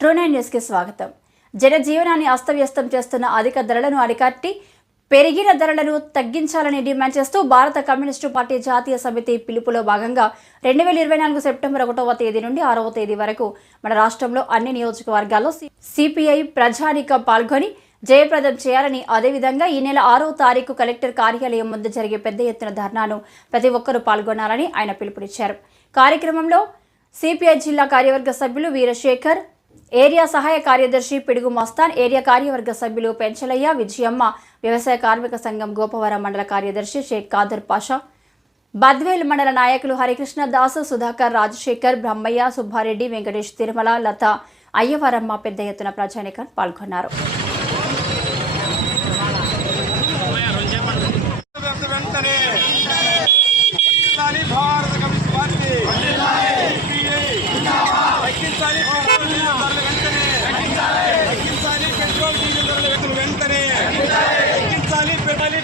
ట్రూ9 న్యూస్కి స్వాగతం. జనజీవనాన్ని అస్తవ్యస్తం చేస్తున్న అధిక ధరలను అరికట్టి పెరిగిన ధరలను తగ్గించాలని డిమాండ్ చేస్తూ భారత కమ్యూనిస్టు పార్టీ జాతీయ సమితి పిలుపులో భాగంగా 2024 సెప్టెంబర్ 1వ తేదీ నుండి 6వ తేదీ వరకు మన రాష్ట్రంలో అన్ని నియోజకవర్గాల్లో సిపిఐ ప్రజానీకం పాల్గొని జయప్రదం చేయాలని, అదేవిధంగా ఈ నెల 6వ తారీఖు కలెక్టర్ కార్యాలయం ముందు జరిగే పెద్ద ఎత్తున ధర్నాను ప్రతి ఒక్కరూ పాల్గొనాలని ఆయన పిలుపునిచ్చారు. కార్యక్రమంలో సిపిఐ జిల్లా కార్యవర్గ సభ్యులు వీరశేఖర్, ఏరియా సహాయ కార్యదర్శి పిడుగు మస్తాన్, ఏరియా కార్యవర్గ సభ్యులు పెంచలయ్య, విజయమ్మ, వ్యవసాయ కార్మిక సంఘం గోపవరం మండల కార్యదర్శి షేక్ కాదర్ పాషా, బద్వేల్ మండల నాయకులు హరికృష్ణ దాసు, సుధాకర్, రాజశేఖర్, బ్రహ్మయ్య, సుబ్బారెడ్డి, వెంకటేష్, తిరుమల, లత, అయ్యవరమ్మ పెద్ద ఎత్తున ప్రజానీకం పాల్గొన్నారు.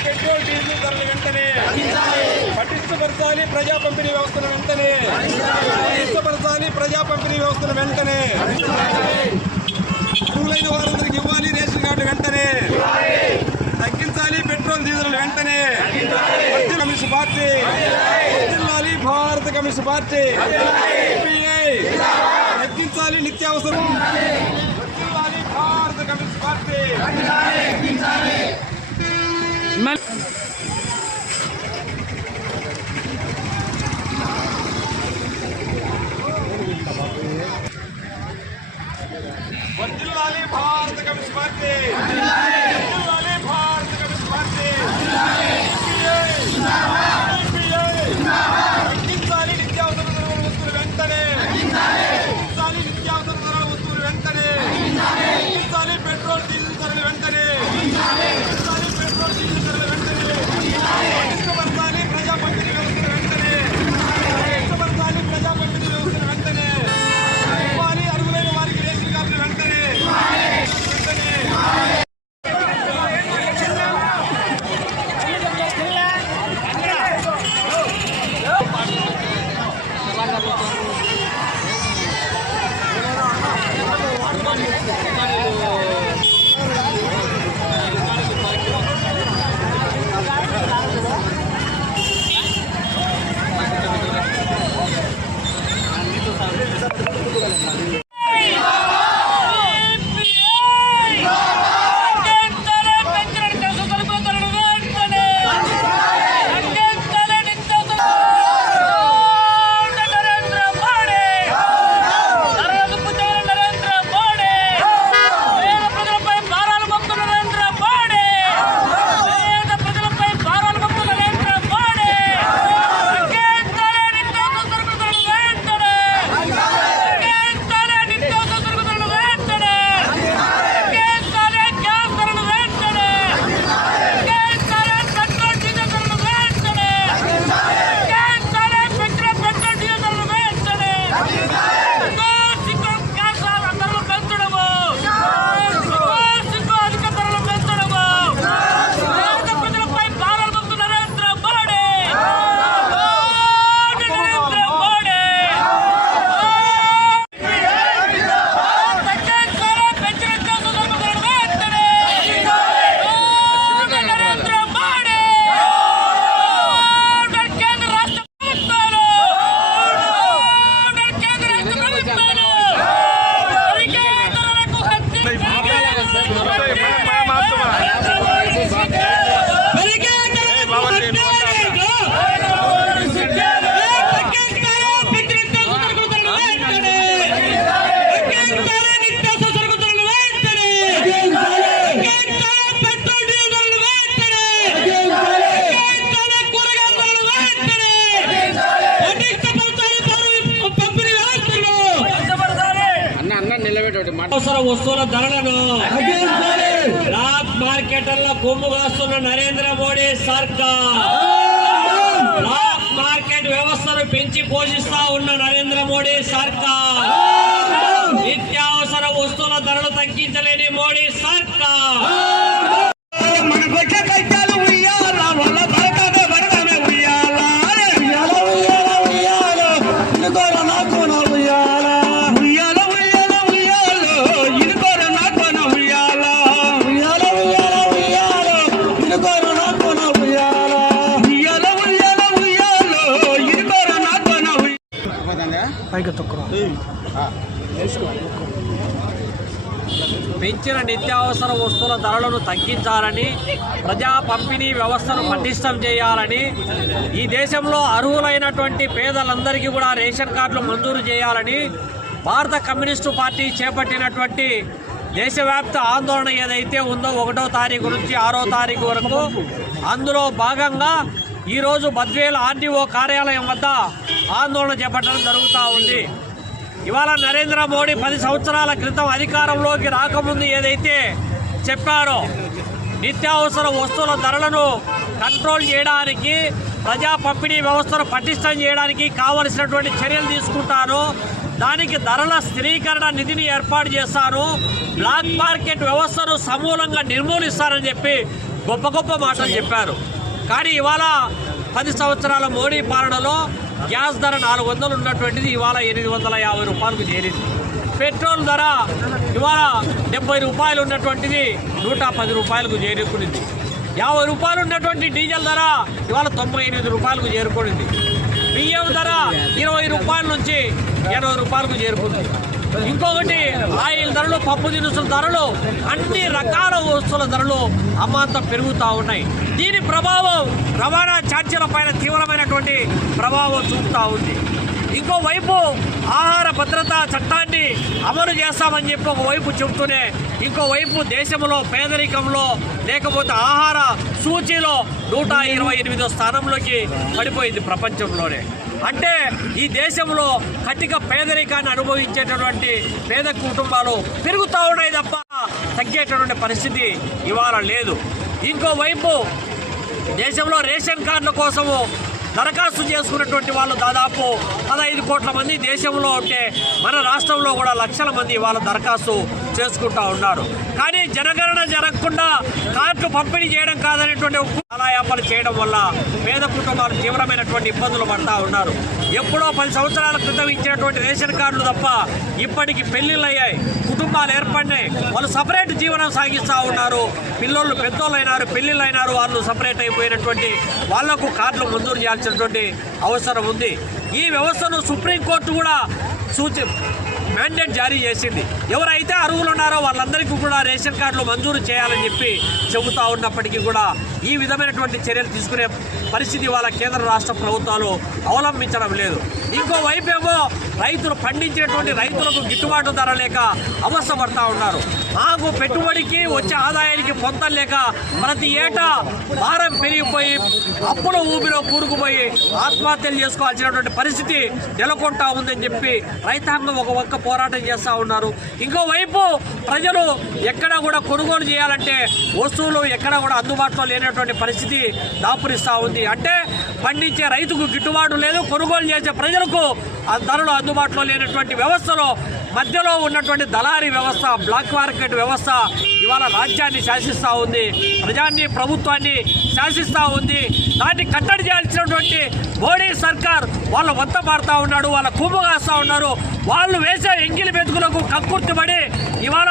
పెట్రోల్ డీజిల్ ధరలు వెంటనే పటిష్టపరచాలి, ప్రజా పంపిణీ వ్యవస్థను వెంటనే పటిష్టపరచాలి, ప్రజా పంపిణీ వ్యవస్థను వెంటనే అర్హులైన వారందరికి ఇవ్వాలి రేషన్ కార్డు వెంటనే తగ్గించాలి, పెట్రోల్ డీజిల్ వెంటనే కమ్యూనిస్ట్ పార్టీ జిల్లాలి, భారత కమ్యూనిస్ట్ పార్టీ తగ్గించాలి, నిత్యావసరం జిల్లాలి, భారత కమ్యూనిస్ట్ పార్టీ వర్ధిల్లాలి, భారత కమ్యూనిస్ట్ పార్టీ వర్ధిల్లాలి, భారత కమ్యూనిస్ట్ పార్టీ తగ్గించాలి, నిత్యావసర ధరల వస్తువులు వెంటనే తగ్గించాలి, నిత్యావసర ధరల వస్తువులు వెంటనే తగ్గించాలి, పెట్రోల్ డీజిల్ ధరలు వెంటనే తగ్గించాలి, పెట్రోల్ డీజిల్ ధరలు వెంటనే ఇష్టపరచాలి, ప్రజా పంపిణీ వ్యవస్థను వెంటనే ఇష్టపరచాలి, ప్రజా పంపిణీ వ్యవస్థను వెంటనే ఇవ్వాలి, అర్హులైన వారికి రేషన్ కార్డులు వెంటనే అవసర వస్తువుల ధరలను బ్లాక్ మార్కెట్లలో కొమ్ము కాస్తున్న నరేంద్ర మోడీ సర్కార్, బ్లాక్ మార్కెట్ వ్యవస్థను పెంచి పోషిస్తా ఉన్న నరేంద్ర మోడీ సర్కార్, నిత్యావసర వస్తువుల ధరలు తగ్గించలేని మోడీ సర్కార్. ఉయ్యాల పెంచిన నిత్యావసర వస్తువుల ధరలను తగ్గించాలని, ప్రజా పంపిణీ వ్యవస్థను పటిష్టం చేయాలని, ఈ దేశంలో అర్హులైనటువంటి పేదలందరికీ కూడా రేషన్ కార్డులు మంజూరు చేయాలని భారత కమ్యూనిస్టు పార్టీ చేపట్టినటువంటి దేశవ్యాప్త ఆందోళన ఏదైతే ఉందో 1వ తారీఖు నుంచి 6వ తారీఖు వరకు, అందులో భాగంగా ఈరోజు బద్వేల్ ఆర్డీఓ కార్యాలయం వద్ద ఆందోళన చేపట్టడం జరుగుతూ ఉంది. ఇవాళ నరేంద్ర మోడీ 10 సంవత్సరాల క్రితం అధికారంలోకి రాకముందు ఏదైతే చెప్పారో, నిత్యావసర వస్తువుల ధరలను కంట్రోల్ చేయడానికి, ప్రజా పంపిణీ వ్యవస్థను పటిష్టం చేయడానికి కావలసినటువంటి చర్యలు తీసుకుంటాను, దానికి ధరల స్థిరీకరణ నిధిని ఏర్పాటు చేస్తాను, బ్లాక్ మార్కెట్ వ్యవస్థను సమూలంగా నిర్మూలిస్తానని చెప్పి గొప్ప గొప్ప మాటలు చెప్పారు. కానీ ఇవాళ 10 సంవత్సరాల మోడీ పాలనలో గ్యాస్ ధర 400 ఉన్నటువంటిది ఇవాళ 850 రూపాయలకు చేరింది. పెట్రోల్ ధర ఇవాళ 70 రూపాయలు ఉన్నటువంటిది 110 రూపాయలకు చేరుకునింది. 50 రూపాయలు ఉన్నటువంటి డీజిల్ ధర ఇవాళ 98 రూపాయలకు చేరుకునింది. బియ్యం ధర 20 రూపాయల నుంచి 80 రూపాయలకు చేరుకుంది. ఇంకొకటి ఆయిల్ ధరలు, పప్పు దినుసుల ధరలు, అన్ని రకాల వస్తువుల ధరలు అమాంతం పెరుగుతూ ఉన్నాయి. దీని ప్రభావం రవాణా ఛార్జీల పైన తీవ్రమైనటువంటి ప్రభావం చూపుతూ ఉంది. ఇంకోవైపు ఆహార భద్రతా చట్టాన్ని అమలు చేస్తామని చెప్పి ఒకవైపు చెబుతూనే, ఇంకోవైపు దేశంలో పేదరికంలో లేకపోతే ఆహార సూచీలో 128వ స్థానంలోకి పడిపోయింది ప్రపంచంలోనే. అంటే ఈ దేశంలో కటిక పేదరికాన్ని అనుభవించేటటువంటి పేద కుటుంబాలు పెరుగుతూ ఉన్నాయి తప్ప తగ్గేటటువంటి పరిస్థితి ఇవాళ లేదు. ఇంకోవైపు దేశంలో రేషన్ కార్డుల కోసము దరఖాస్తు చేసుకున్నటువంటి వాళ్ళు దాదాపు 15 కోట్ల మంది దేశంలో ఉంటే, మన రాష్ట్రంలో కూడా లక్షల మంది వాళ్ళ దరఖాస్తు చేసుకుంటూ ఉన్నారు. కానీ జనగణన జరగకుండా కార్డులు పంపిణీ చేయడం కాదనేటువంటి కాలయాపన చేయడం వల్ల పేద కుటుంబాలు తీవ్రమైనటువంటి ఇబ్బందులు పడుతూ ఉన్నారు. ఎప్పుడో 10 సంవత్సరాల క్రితం ఇచ్చినటువంటి రేషన్ కార్డులు తప్ప ఇప్పటికి పెళ్లిళ్ళు అయ్యాయి, కుటుంబాలు ఏర్పడినాయి, వాళ్ళు సపరేట్ జీవనం సాగిస్తూ ఉన్నారు. పిల్లలు పెద్దోళ్ళు అయినారు, పెళ్లిళ్ళు అయినారు, వాళ్ళు సపరేట్ అయిపోయినటువంటి వాళ్లకు కార్డులు మంజూరు చేయాల్సినటువంటి అవసరం ఉంది. ఈ వ్యవస్థను సుప్రీంకోర్టు కూడా మ్యాండేట్ జారీ చేసింది. ఎవరైతే అర్హులు ఉన్నారో వాళ్ళందరికీ కూడా రేషన్ కార్డులు మంజూరు చేయాలని చెప్పి చెబుతూ ఉన్నప్పటికీ కూడా ఈ విధమైనటువంటి చర్యలు తీసుకునే పరిస్థితి వాళ్ళ కేంద్ర రాష్ట్ర ప్రభుత్వాలు అవలంబించడం లేదు. ఇంకోవైపు ఏమో రైతులు పండించినటువంటి రైతులకు గిట్టుబాటు ధర లేక అవస్థపడతా ఉన్నారు. మాకు పెట్టుబడికి వచ్చే ఆదాయానికి పొంతం లేక ప్రతి ఏటా భారం పెరిగిపోయి అప్పుల ఊబిలో కూరుకుపోయి ఆత్మహత్యలు చేసుకోవాల్సినటువంటి పరిస్థితి నెలకొంటా ఉందని చెప్పి రైతాంగం ఒక పక్క పోరాటం చేస్తూ ఉన్నారు. ఇంకోవైపు ప్రజలు ఎక్కడా కూడా కొనుగోలు చేయాలంటే వస్తువులు ఎక్కడా కూడా అందుబాటులో లేనటువంటి పరిస్థితి దాపురిస్తూ ఉంది. అంటే పండించే రైతుకు గిట్టుబాటు లేదు, కొనుగోలు చేసే ప్రజలకు ఆ ధరలు అందుబాటులో లేనటువంటి వ్యవస్థలో మధ్యలో ఉన్నటువంటి దళారీ వ్యవస్థ, బ్లాక్ మార్కెట్ వ్యవస్థ ఇవాళ రాజ్యాన్ని శాసిస్తూ ఉంది, ప్రజాన్ని ప్రభుత్వాన్ని శాసిస్తూ ఉంది. దాన్ని కట్టడి చేయాల్సినటువంటి మోడీ సర్కార్ వాళ్ళ వంత పాడుతూ ఉన్నాడు, వాళ్ళ కుమ్ము కాస్తూ ఉన్నారు. వాళ్ళు వేసే ఎంగిలి బెతుకులకు కక్కుర్తిపడి ఇవాళ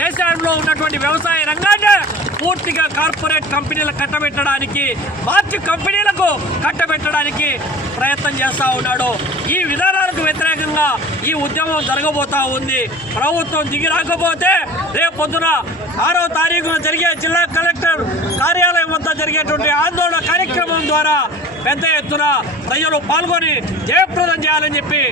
దేశంలో ఉన్నటువంటి వ్యవసాయ రంగాన్ని పూర్తిగా కార్పొరేట్ కంపెనీలకు కట్టబెట్టడానికి, మార్చి కంపెనీలకు కట్టబెట్టడానికి ప్రయత్నం చేస్తూ ఉన్నాడు. ఈ విధానాలకు వ్యతిరేకంగా ఈ ఉద్యమం జరగబోతా ఉంది. ప్రభుత్వం దిగి రాకపోతే రేపు పొద్దున 6వ తారీఖున జరిగే జిల్లా కలెక్టర్ కార్యాలయం వద్ద జరిగేటువంటి ఆందోళన కార్యక్రమం ద్వారా పెద్ద ఎత్తున ప్రజలు పాల్గొని జయప్రదం చేయాలని చెప్పి